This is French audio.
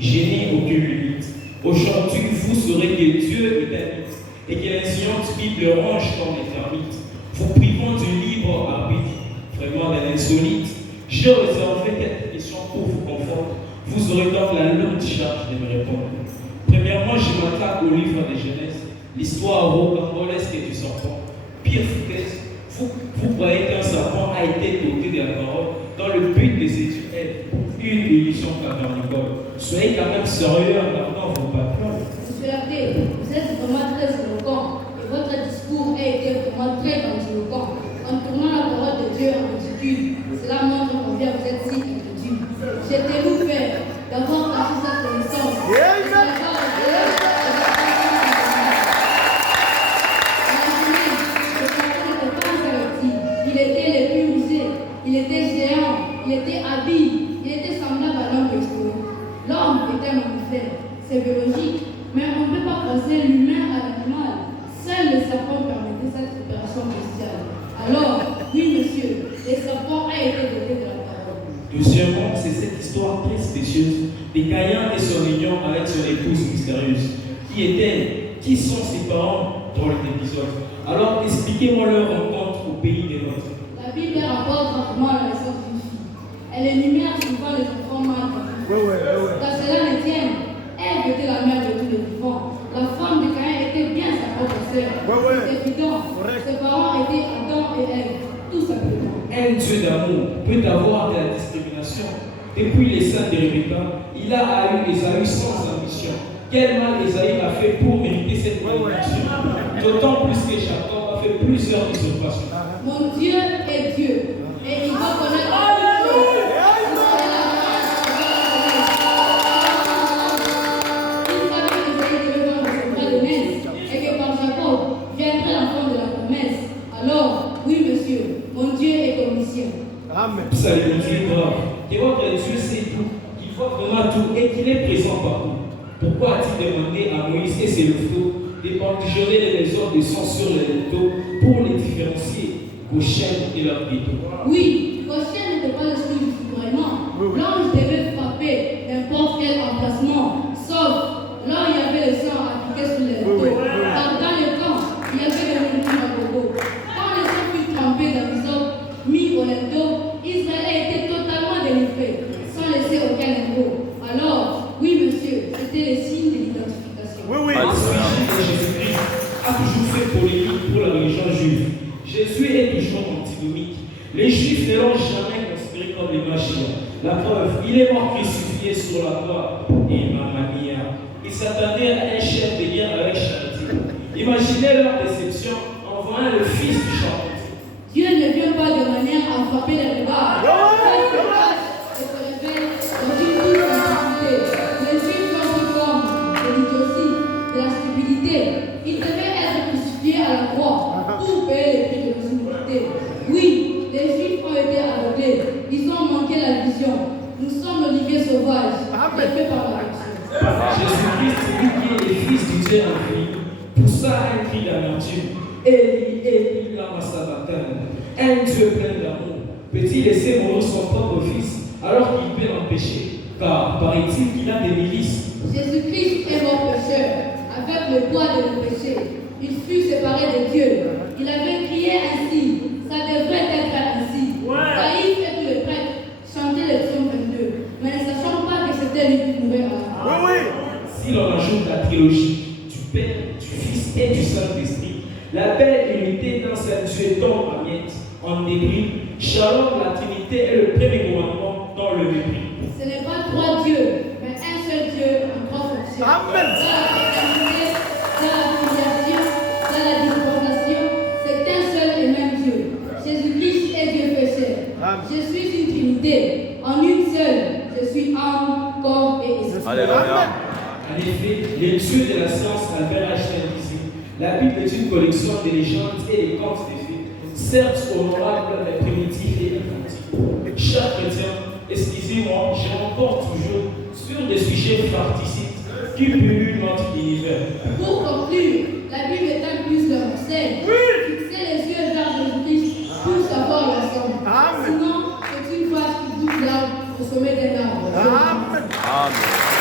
Je n'ai aucune limite. Aujourd'hui, vous saurez que Dieu est un mythe et que l'inscience Bible range comme les termites. Vous privons du libre arbitre, vraiment d'un insolite. J'ai réservé quelques questions pour vous confondre. Vous aurez donc la lourde charge de me répondre. Premièrement, je m'attaque au livre de Genèse, l'histoire rocambolesque du serpent. Pire foutaise, vous croyez qu'un serpent a été doté de la parole dans le but de séduire Ève, une illusion cavernicole. Soyez quand même sérieux en gardant vos papillons. Monsieur l'abbé, vous êtes vraiment très éloquent et votre discours a été vraiment très grandiloquent. En tournant la parole de Dieu en ridicule, cela montre combien vous êtes si incrédule. J'étais ouvert d'avoir caché cette connaissance. Il était les plus rusés, il était géant, il était habile, il était semblable à l'homme préhistorique. L'homme était mammifère, c'est biologique, mais on ne peut pas passer l'humain à l'animal. Seul le serpent permettait cette opération bestiale. Alors, oui monsieur, le serpent a été doté de la parole. Deuxièmement, c'est cette histoire très spécieuse de Caïn et son union avec son épouse mystérieuse. Qui est-elle? Qui sont ses parents dans cet épisode? Alors expliquez-moi leur rencontre au pays des nôtres. La Bible rapporte rapidement la naissance d'une fille. Elle énumère souvent les enfants mâles. Car cela ne tient. Elle était la mère de tous les vivants. La femme de Caïn était bien sa propre sœur. C'est évident. Ses parents étaient Adam et Ève, tout simplement. Un Dieu d'amour peut avoir de la discrimination. Depuis les seins de Rebecca, il a eu Esaü sans ambition. Quel mal Esaü a fait pour mériter cette malédiction? D'autant plus que Jacob a fait plusieurs usurpations. Mon Dieu est Dieu, et il va connaître et que par Jacob viendrait l'enfant de la promesse. Alors, oui monsieur, mon Dieu est omniscient. Amen. Ça lui dit grave. Tu vois que Dieu sait tout, qu'il voit vraiment tout et qu'il est présent partout. Pourquoi a-t-il demandé à Moïse et ses louveteaux de badigeonner les ordres de sang sur les louveteaux pour les différencier Goshen et leur béton? Oui, Goshen n'était pas le fruit du foudroiement. L'ange devait frapper n'importe quel emplacement, sauf là où il y avait le sang appliqué sur les louveteaux. Car dans le camp, il y avait le nourriture à gogo. Quand le sang fut trempé dans l'hysope, mis au lecto, Israël a été totalement délivré, sans laisser aucun impôt. Alors, oui monsieur, c'était le signe de l'identification. Jésus-Christ a toujours fait polémique pour la religion juive. Jésus est toujours antinomique. Les Juifs ne l'ont jamais considéré comme les Mashiach. La preuve, il est mort crucifié sur la croix. Et Mamania, ils s'attendaient à un chef de guerre avec charité. Imaginez leur déception en voyant le fils du charpentier. Dieu ne vient pas de manière à frapper les regards. Il se cache et se révèle dans une douce simplicité. Les Juifs ont pris forme de l'idiotie, de la stupidité. Ils devaient être crucifiés à la croix pour payer les prix de l'humilité. Oui, les Juifs ont été aveuglés. Ils ont manqué la vision. Nous sommes l'olivier sauvage, fait par la nature. Jésus-Christ, lui qui est le fils du Dieu infini, poussa un cri d'amertume. Élie, Élie, lama sabachthani. Un Dieu plein d'amour peut-il laisser mourir son propre fils alors qu'il peut l'empêcher? Car paraît-il qu'il a des milices. Jésus-Christ est mort pécheur, avec le poids de nos péchés. Il fut séparé de Dieu. Il avait crié ainsi. Ça devrait être ainsi. Caïphe et tous les prêtres chantaient le psaume 22, mais ne sachant pas que c'était lui qui mourait à la croix. Si l'on ajoute la trilogie du Père, du Fils et du Saint-Esprit, la belle unité d'un seul Dieu tombe en miettes, en débris. Shalom, la Trinité est le premier commandement dans le mépris. Ce n'est pas trois dieux, mais un seul Dieu en trois fonctions. Amen. Dans la paternité, dans la filiation, dans la dispensation, c'est un seul et même Dieu. Jésus-Christ est Dieu pécheur. Je suis une Trinité, en une seule. Je suis âme, corps et esprit. Alléluia. En effet, les dieux de la science Albert Einstein disait, la Bible est une collection de légendes et de contes de fées, certes honorables mais primitifs et infantiles. Chaque chrétien, excusez-moi, je m'emporte toujours sur des sujets particites qui polluent notre univers. Pour conclure, la Bible est un plus leur enseigne. Fixez les yeux vers Jésus-Christ pour savoir l'ensemble. Amen. Sinon, c'est une vache qui bouge l'arbre au sommet d'un arbre. Amen. Amen.